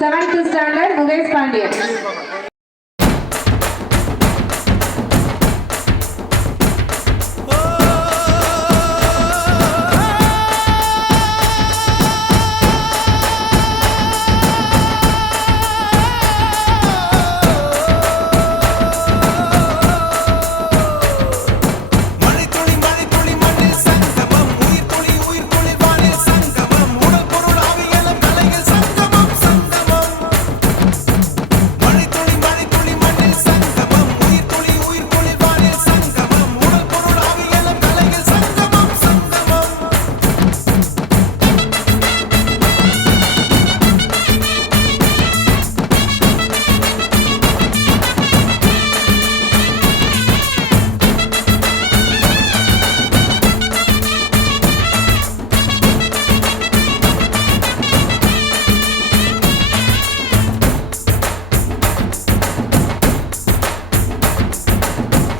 7th standard Mukesh Pandyan.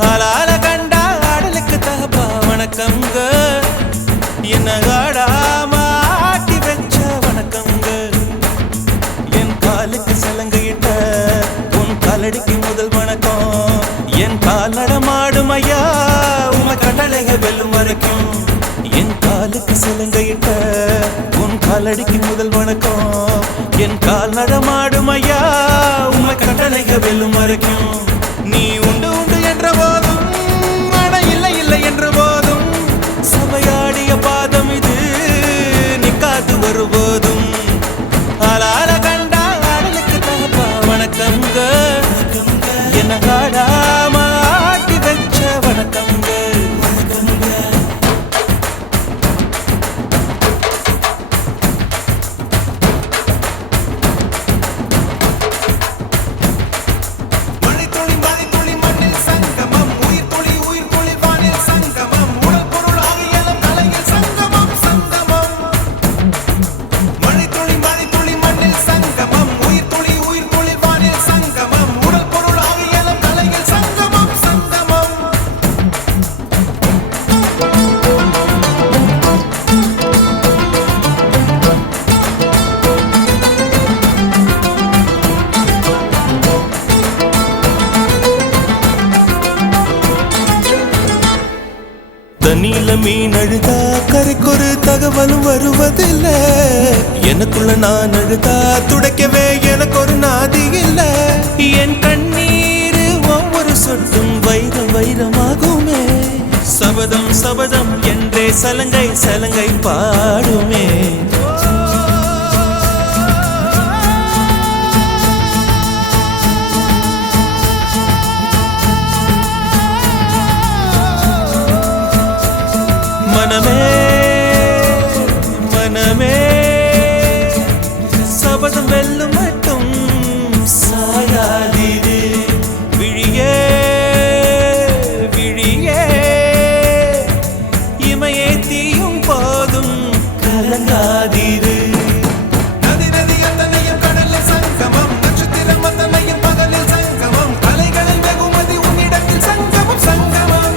ஆளால கண்டா ஆடலுக்கு தகப்பா வணக்கங்க, என்ன ஆடாம ஆட்டி வச்ச வணக்கங்க. என் காலுக்கு சலங்கையிட்ட உன் காலடிக்கு முதல் வணக்கம். என் கால் நடமாடும் ஐயா உம கடலைக வெல்லும் வரைக்கும். என் காலுக்கு சலங்கையிட்ட உன் காலடிக்கு முதல் வணக்கம். என் கால் நடமாடும் ஐயா உம கடலைக வெல்லும் வரைக்கும். நீ உண்டு உண்டு என்ற போதும் அட இல்லை இல்லை என்ற போதும் சபையாடிய பாதம் இது நிக்காது வருபோதும். ஆளால கண்டா ஆடலுக்கு தகப்பா வணக்கங்க, என்ன ஆடாம ஆட்டி வச்ச வணக்கங்க. தண்ணியில மீன் அழுதா கரைக்கொரு தகவலும் வருவதில்லை. எனக்குள்ள நான் அழுதா துடைக்கவே எனக்கு ஒரு நாதி இல்லை. என் கண்ணீர் ஒவ்வொரு சொட்டும் வைரம் வைரமாகுமே. சபதம் சபதம் என்றே சலங்கை சலங்கை பாடுமே. மனமே மனமே சபதம் வெல்லும் மட்டும் சாயாதீரு. விழியே விழியே இமையே தீயும் போதும் கலங்காதீரு. நதி நதி அத்தனையும் கடலில் சங்கமம், நட்சத்திரம் அத்தனையும் பகலில் சங்கமம். கலைகளில் வெகுமதி உன்னிடத்தில் சங்கமம் சங்கமம்.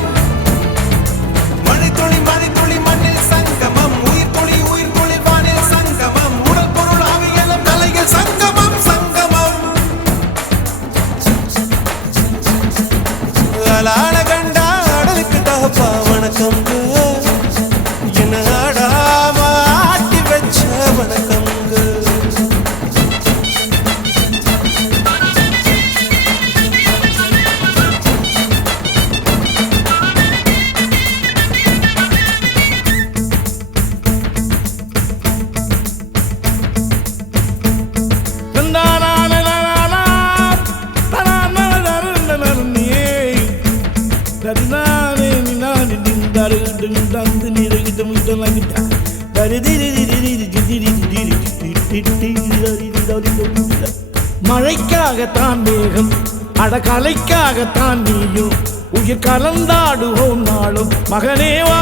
ஆளால கண்டா ஆடலுக்கு தகப்பா வணக்கங்க, என்ன ஆடாம ஆட்டி வச்ச வணக்கங்க. மழைக்காகத்தான் மேகம் அடகலைக்காகத்தான் நீயும் உயிர் கலந்தாடுவோம் நாளும். மகனேவா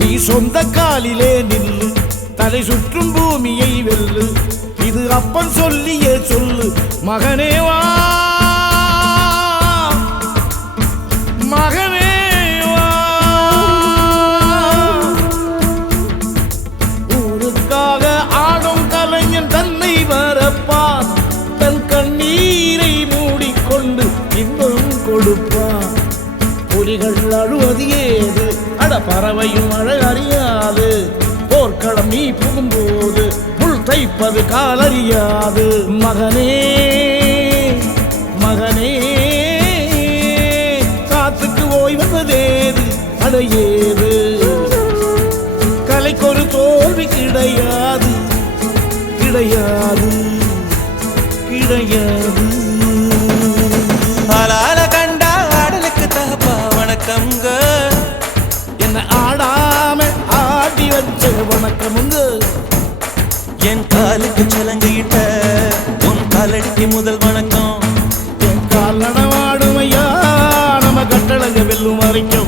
நீ சொந்த காலிலே நில்லு, தலை சுற்றும் பூமியை வெல்லு. இது அப்பன் சொல்லியே சொல்லு. மகனேவா மகனேவா ஒரு கிளிகள் அழுவது ஏது அட பறவையும் அழகறியாது போர்க்களம் நீ புகும்போது முள் தைப்பது காலறியாது மகனே மகனே காத்துக்கு ஓய்வதேது அடையேது கலைக்கொரு தோல்வி கிடையாது கிடையாது கிடையாது ஆளால கண்டா ஆடலுக்கு தகப்பா வணக்கம்ங்க என்ன ஆடாம ஆடி வச்ச வணக்கமுங்க என் காலுக்கு சலங்கிட்ட உன் காலடிக்கு முதல் வணக்கம் என் கால் நடமாடும் ஐயா நம்ம கட்டளங்க வெல்லும் வரைக்கும்